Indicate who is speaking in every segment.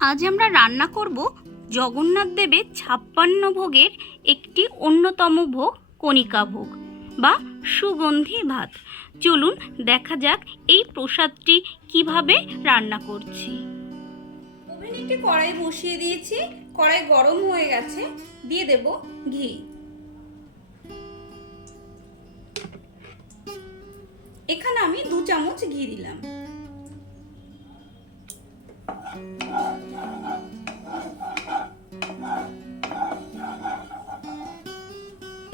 Speaker 1: আজ আমরা রান্না করব জগন্নাথ দেবের ছাপ্পান্ন ভোগের একটি অন্যতম ভোগ, কণিকা ভোগ বা সুগন্ধি ভাত। চলুন দেখা যাক এই প্রসাদটি কীভাবে রান্না করছি।
Speaker 2: একটি কড়াই বসিয়ে দিয়েছি। কড়াই গরম হয়ে গেছে। দিয়ে দেব ঘি। এখানে আমি দু চামচ ঘি দিলাম।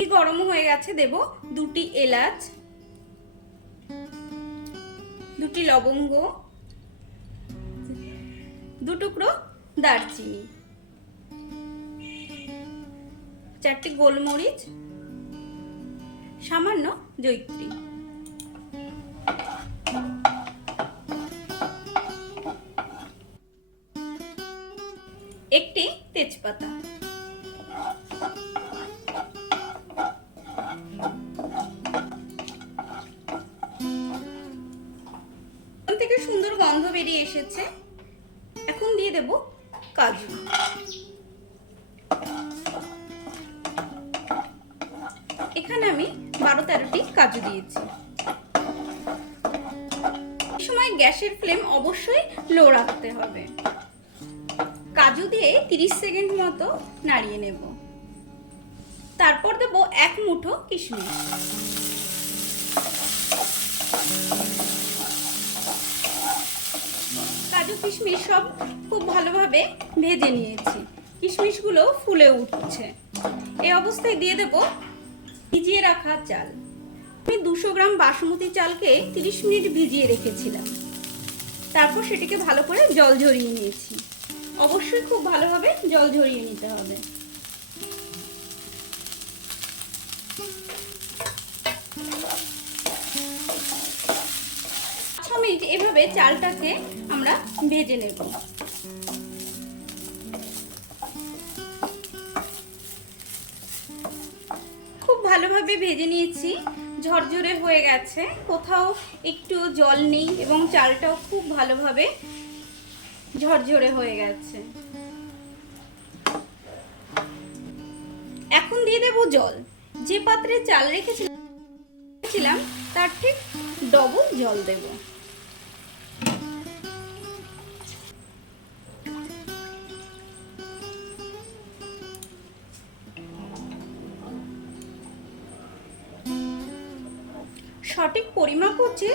Speaker 2: ঘি গরম হয়ে গেছে, দেব দুটি এলাচ, দুটি লবঙ্গ, দু টুকরো দারচিনি, চারটি গোলমরিচ, সামান্য জৈত্রী একটি তেজপাতা। গন্ধ বেরিয়ে এসেছে। এখন দিয়ে দেব কাজু। এখানে আমি বারো তেরোটি কাজু দিয়েছি। সময় গ্যাসের ফ্লেম অবশ্যই লো রাখতে হবে। কাজু দিয়ে তিরিশ সেকেন্ড মতো নাড়িয়ে নেব। তারপর দেব এক মুঠো কিশমিশ। কিশমিশ সব খুব ভালোভাবে ভেজে নিয়েছি। কিশমিশগুলো ফুলে উঠছে। এই অবস্থায় দিয়ে দেব ভিজিয়ে রাখা চাল। আমি দুশো গ্রাম বাসমতি চালকে তিরিশ মিনিট ভিজিয়ে রেখেছিলাম। তারপর সেটিকে ভালো করে জল ঝরিয়ে নিয়েছি। অবশ্যই খুব ভালোভাবে জল ঝরিয়ে নিতে হবে। ছ মিনিট এভাবে চালটাকে আমরা ভেজে নেব। খুব ভালোভাবে ভেজে নিয়েছি। ঝরঝরে হয়ে গেছে। কোথাও একটু জল নেই এবং চালটাও খুব ভালোভাবে ঝরঝরে হয়ে গেছে। এখন দিয়ে দেব জল। যে পাত্রে চাল রেখেছিলাম তার ঠিক ডবল জল দেব। সঠিক পরিমাপ হচ্ছে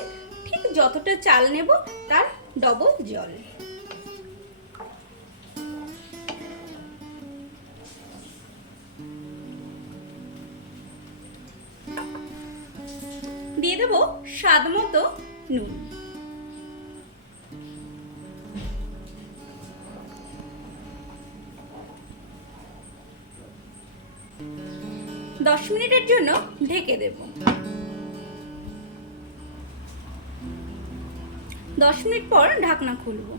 Speaker 2: ঠিক যতটা চাল নেব তার ডবল জল। দিয়ে দেব স্বাদ মতো নুন। দশ মিনিটের জন্য ঢেকে দেব। দশ মিনিট পর ঢাকনা খুলবো।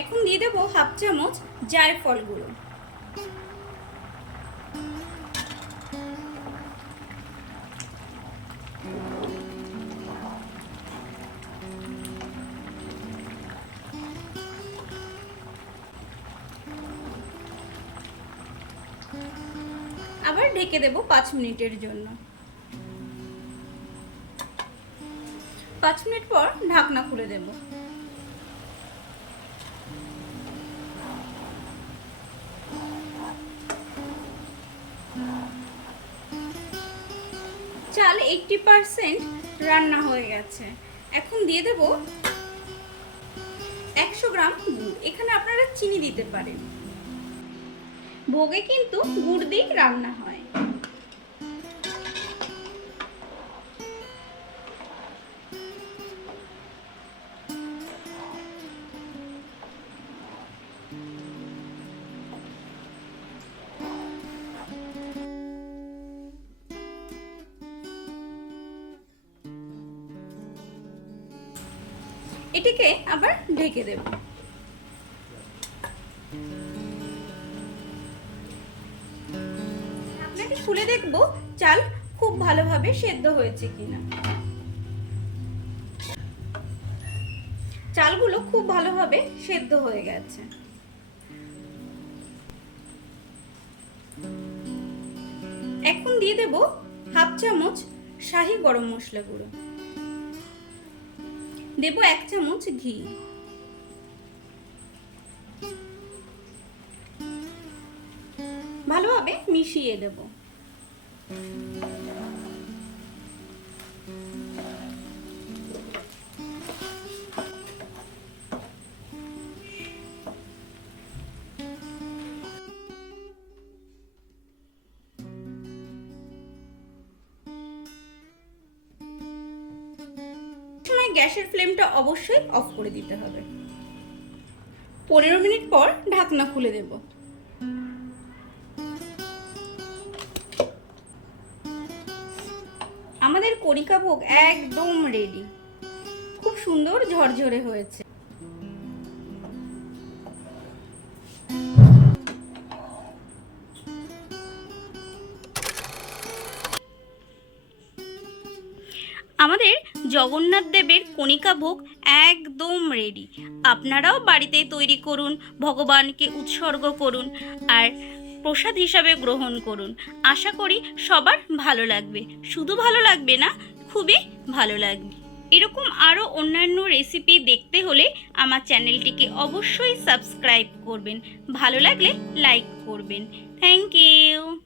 Speaker 2: এখন দিয়ে দেবো হাফ চামচ জায়ফল গুঁড়ো আবার ঢেকে দেব পাঁচ মিনিটের জন্য। পাঁচ মিনিট পর ঢাকনা খুলে দেবো। চাল এইটটি পারসেন্ট রান্না হয়ে গেছে। এখন দিয়ে দেব একশো গ্রাম গুড় এখানে আপনারা চিনি দিতে পারেন। ভোগে কিন্তু গুড় দিয়েই রান্না হয়। এটিকে আবার ঢেকে দেব। খুলে দেখব, চাল খুব ভালোভাবে সেদ্ধ হয়েছে কিনা। চালগুলো খুব ভালোভাবে সেদ্ধ হয়ে গেছে। এখন দিয়ে দেব হাফ চামচ শাহি গরম মশলা গুঁড়ো। দেব এক চামচ ঘি। ভালোভাবে মিশিয়ে দেব। গ্যাসের ফ্লেমটা অবশ্যই অফ করে দিতে হবে। পনেরো মিনিট পর ঢাকনা খুলে দেব। করিকা ভোগ একদম রেডি খুব সুন্দর ঝরঝরে হয়েছে।
Speaker 1: আমাদের জগন্নাথ দেবের কণিকা ভোগ একদম রেডি আপনারাও বাড়িতে তৈরি করুন, ভগবানকে উৎসর্গ করুন, আর প্রসাদ হিসাবে গ্রহণ করুন। আশা করি সবার ভালো লাগবে। শুধু ভালো লাগবে না, খুবই ভালো লাগবে। এরকম আরও অন্যান্য রেসিপি দেখতে হলে আমার চ্যানেলটিকে অবশ্যই সাবস্ক্রাইব করবেন। ভালো লাগলে লাইক করবেন। Thank you